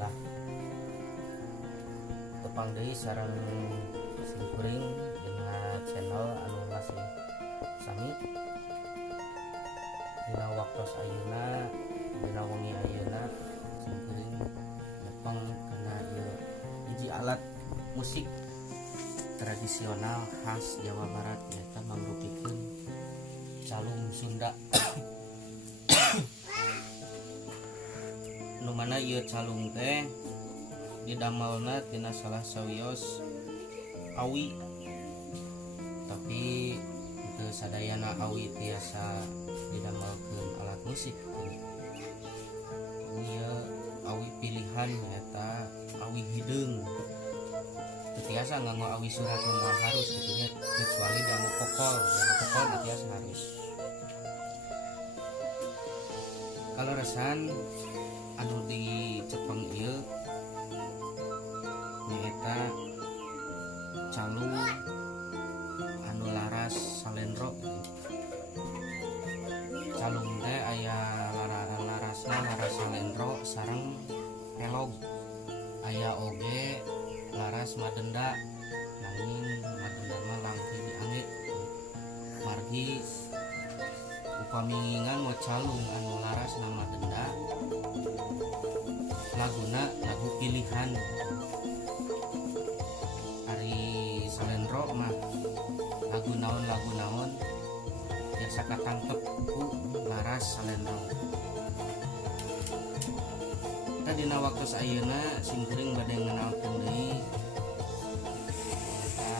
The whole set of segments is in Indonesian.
Alhamdulillah tepang deui sareng simkuring dina channel anu masih sami dina waktos ayeuna dina wengi ayeuna simkuring tepang kana ieu hiji alat musik tradisional khas Jawa Barat eta mangrupikeun calung Sunda. Nu mana ieu calung teh didamelna tina salah sawios awi, tapi teu sadayana awi tiasa didamelkeun alat musik. Ieu awi pilihan eta awi hideung, teu tiasa nganggo awi surat nu harus kitu nya, kecuali dianggo kokol mah tiasa harus. Kalau resan anu di Jepang ieu nyaeta calung anu laras salendro. Calung teh aya larasna laras salendro sareng elog, aya oge laras madenda, nanging madenda mah langkih diangge margi upami ngingan mau calung anu laras nama denda laguna lagu pilihan. Ari salendro mah lagu naon biasa katangkep ku laras salendro. Kita dina waktu ayeuna simkuring bade ngenalkeun deui eta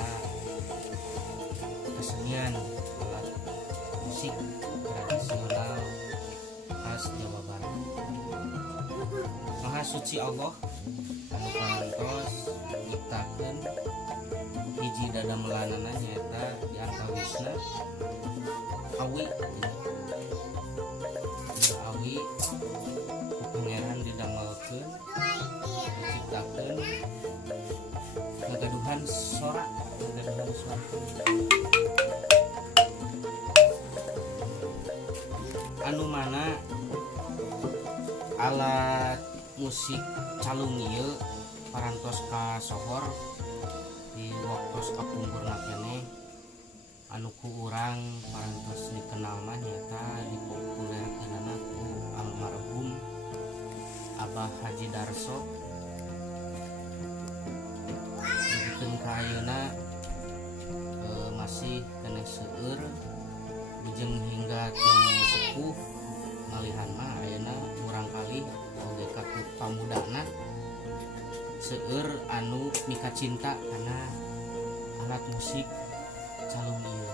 kesenian alat musik tradisional khas Jawa Barat. Maha suci Allah anu parantos nyiptakeun hiji dadamelanana nyaeta diantawisna awi. Awi pangeran didamelkeun diciptakeun ngagaduhan sora anu mana alat musik calung ieu parantos ka sohor di waktos kapungkurna keneh anu ku urang parantos dikenal mah nyata dipopulerkeunana ku almarhum Abah Haji Darso. Dibikeun ka ayeuna masih keneh seueur bijeng hingga ti sepuh malihan mah ayeuna urang kali oge ka pamudana seueur anu mika cinta kana alat musik calung ieu.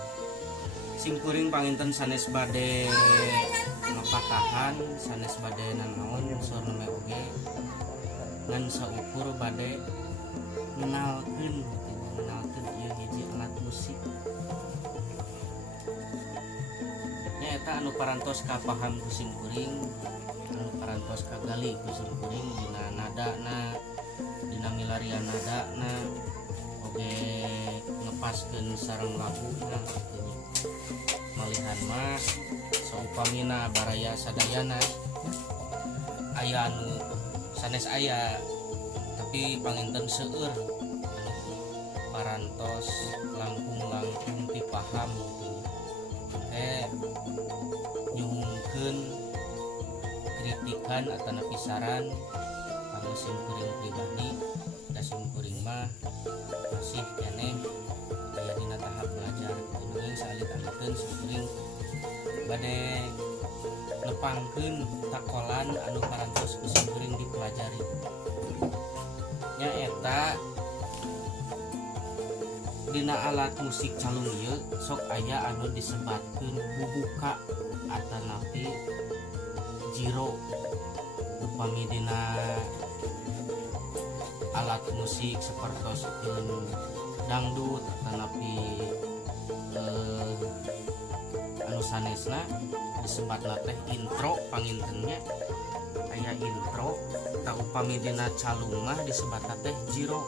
Simkuring panginten sanes bade mapatahan, sanes bade nanaon sor neme oge ngan saukur bade ngenalkeun ieu hiji alat musik. Nyaeta anu parantos ka paham ku simkuring, anu parantos ka gali ku simkuring dina nadana, dina milarian nadana oge ngepaskeun sareng laguna kitu. Malihan mah saupamina baraya sadayana aya anu sanes aya tapi panginten seueur parantos langkung ti paham nyuhungkeun kritikan atau pisaran kanggo simkuring pribadi. Da simkuring mah masih keneh aya dina tahap belajar nanging saalit-aliteun simkuring bade nepangkeun takolan anu parantos ku simkuring dipelajari. Nyaeta dina alat musik calung ieu sok aya anu disebatkeun bubuka atanapi jiro. Upami dina alat musik sapertoskeun dangdut atanapi anu sanesna disebatna teh intro pangintennya aya intro. Ta upami dina calung mah disebatna teh jiro.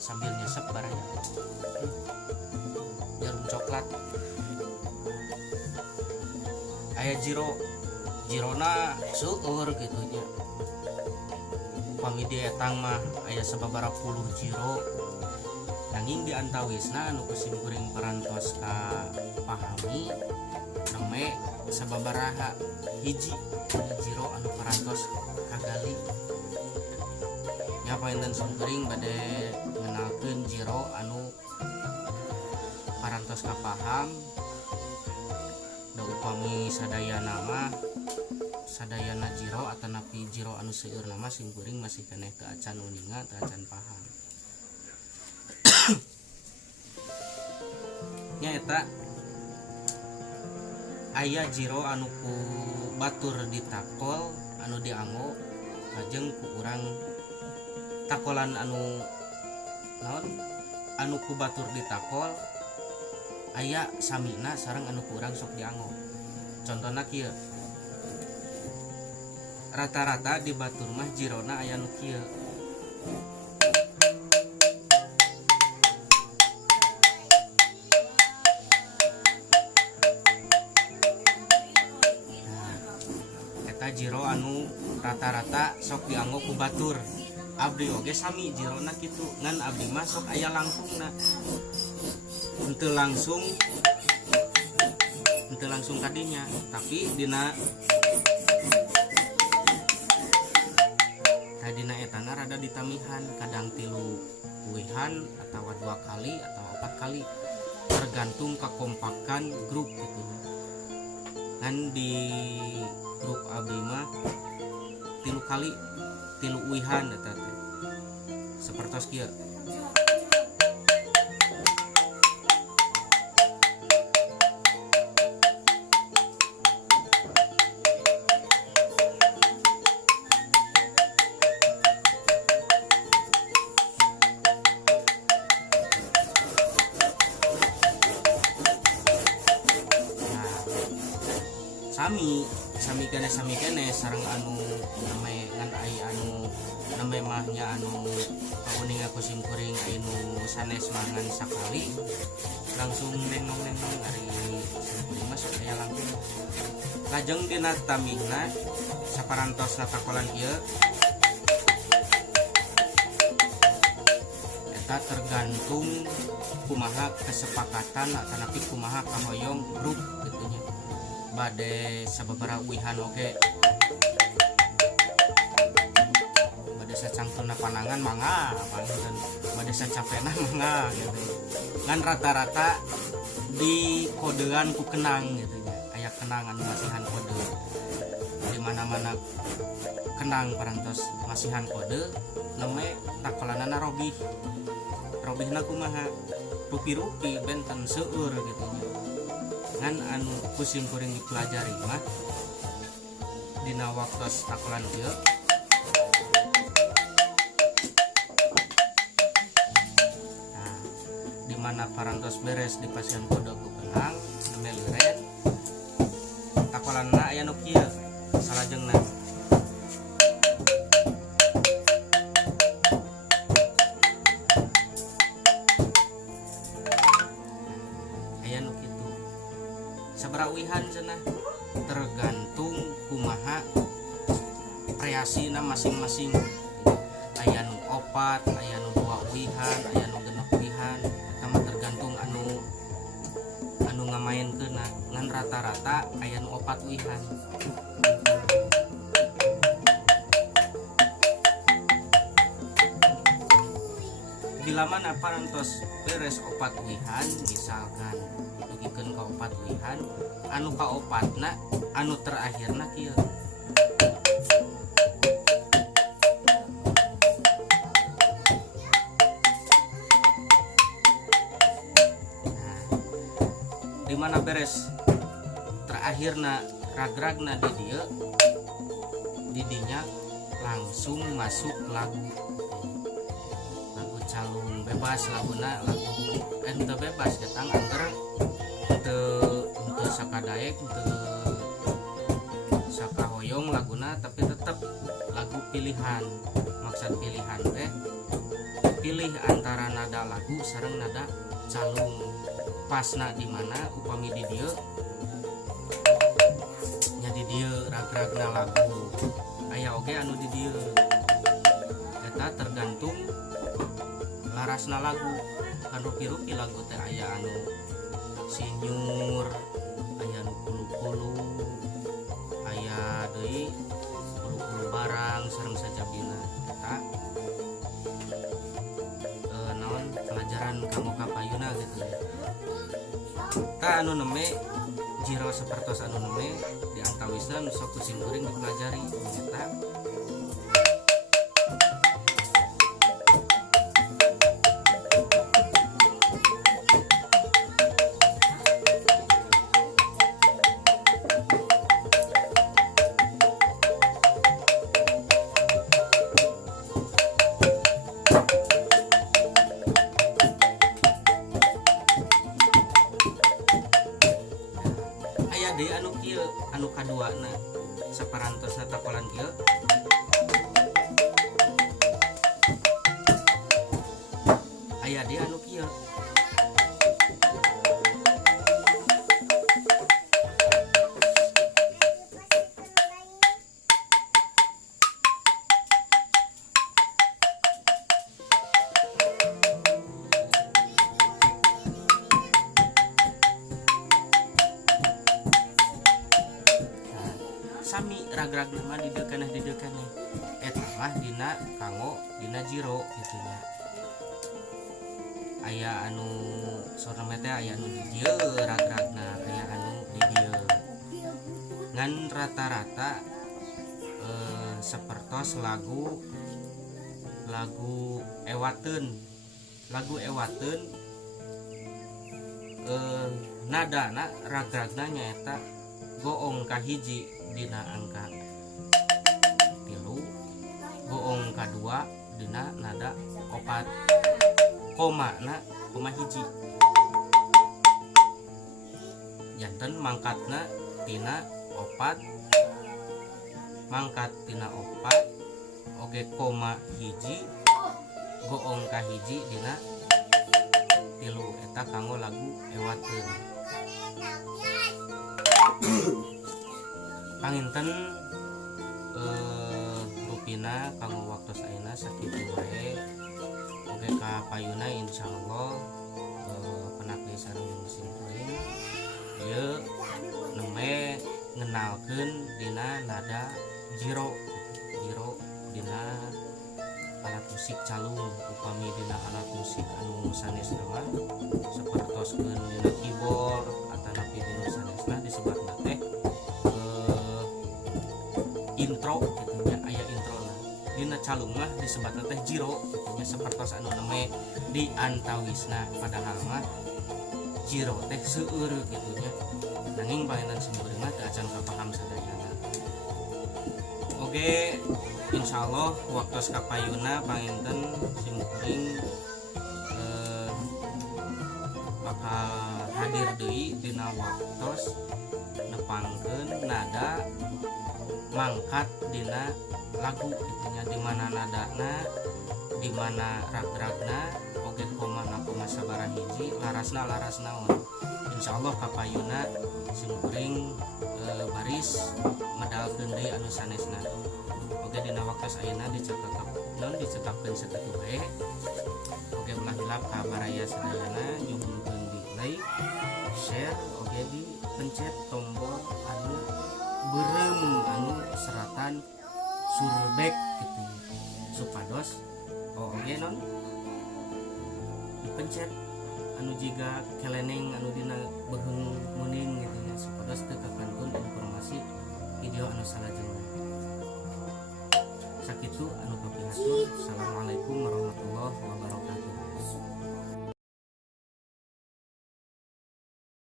Sambil nyesep baraya jarum coklat aya jiro jirona seueur gitu nya. Upami di etang mah aya sababaraha puluh jiro nanging di antawisna anu kusim kuring parantos ka pahami neme sababaraha hiji jiro anu parantos kagali nya painten sumkuring bade ngenalkeun jiro anu parantos ka paham da upami sadayana jiro atau napi jiro anu seueur nama simkuring masih keneh ke acan uninga ke acan paham nya eta aya jiro anu ku batur ditakol anu dianggo lajeng ku urang takolan anu naon anu ku batur ditakol aya samina sareng anu ku urang sok dianggo. Contohna kieu rata-rata di batur mah jirona aya nu kieu jiro anu rata-rata sok dianggo ku batur abdi oge sami jirona kitu ngan abdi mah sok aya langkungna henteu langsung tadinya tapi dina etana rada ditamihan kadang 3 uihan atau 2 kali atau 4 kali tergantung kekompakan grup gitu kan di grup abdi mah 3 kali 3 uihan eta teh sapertos kieu. Sami kene sareng anu name ngan ai anu name mahnya anu kauning aku simkuring anu sanes mangan sakali langsung nengong ari simkuring masuk aya langsung lajeng dina tamihna saparantos takolan ieu eta tergantung kumaha kesepakatan atanapi kumaha kahoyong grup gitunya bade sababaraha uihan oge bade sacangtuna panangan mangga palinten bade sacapena mangga gitu ngan rata-rata di kodean ku kenang gitu nya aya kenang anu masihan kode di mana-mana kenang parantos masihan kode neme takolanana robihna kumaha rupi-rupi benten seueur gitu nya ngan anu kusim kuring dipelajari mah dina waktos takolan ieu nah di mana parantos beres di pasien kode ku kenang nemeliren takolanna aya nu kieu salajengna uihan cenah tergantung kumaha kreasina masing-masing aya nu 4 aya nu 2 uihan aya nu 6 uihan eta mah tergantung anu ngamaenkeun ngan rata-rata aya nu 4 uihan bila mana parantos beres 4 uihan misalkan dugikeun ka 4 uihan anu kaopatna anu terakhirna kieu nah, dimana beres terakhirna ragragna di dieu didinya langsung masuk lagu calung bebas laguna lagu ente bebas datang angker untuk sakadaek untuk sakahoyong laguna tapi tetap lagu pilihan maksud pilihan teh pilih antara nada lagu sareng nada calung pasna di mana upami di dieu nya di dieu ragrag ragragna lagu aya oge anu di dieu eta tergantung larasna lagu kan rupi-rupi lagu teh aya anu sinyur aya anu kulu-kulu aya deui kulu-kulu barang sareng sajabina eta naon pelajaran kamu kapayuna gitu ya. Ta anu neme jiro sapertos anu neme di antawisna nu sok kucing kuring dipelajari eta deui anu kieu anu kaduana saparantosna takolan kieu aya deui anu kieu sami ragragna mah dideukana eta mah dina kanggo dina jiro gitu nya aya anu sorna teh aya anu di dieu ragragna aya anu di dieu ngan rata-rata sapertos lagu ewateun nadana ragragna nyaeta goong kahiji dina angka 3 goong kadua dina nada 4 koma hiji janten mangkatna tina 4 mangkat tina 4 oge koma hiji goong kahiji dina 3 eta kanggo lagu ewateun panginten rupina kanggo waktu saena sakitu wae oge ka payuna insyaallah penakli sareng simkuring ieu neme ngenalkeun dina nada jiro dina alat musik calung upami dina alat musik anu sanesna mah sapertoskeun dina keyboard atanapi dina sanesna disebutna teh intro gitu nya aya introna dina calung mah disebutna teh jiro gitu nya sapertos anu neme di antawisna padahal mah jiro teh seueur gitu nya nanging pangenan simkuring mah teu acan kapaham sadayana oge insyaallah waktu kapayuna panginten simkuring bakal hadir deui dina waktos nepangkeun nada mangkat dina lagu gitunya dimana nadana dimana ragragna oge koma sabaraha hiji larasna naon insyaallah kapayuna simkuring baris medalkeun deui anu sanesna oge dina waktos ayeuna dicekapkeun sakitu bae oge ulah hilap ka baraya sadayana nyuhunkeun di like share oge di pencet tombol anu berem anu seratan surbek gitu supados oge non dipencet anu jiga keleneng anu dina beheung muning gitu nya supados teu kakankeun informasi video anu salajengna sakitu anu kapihatur. Assalamualaikum warahmatullahi wabarakatuh.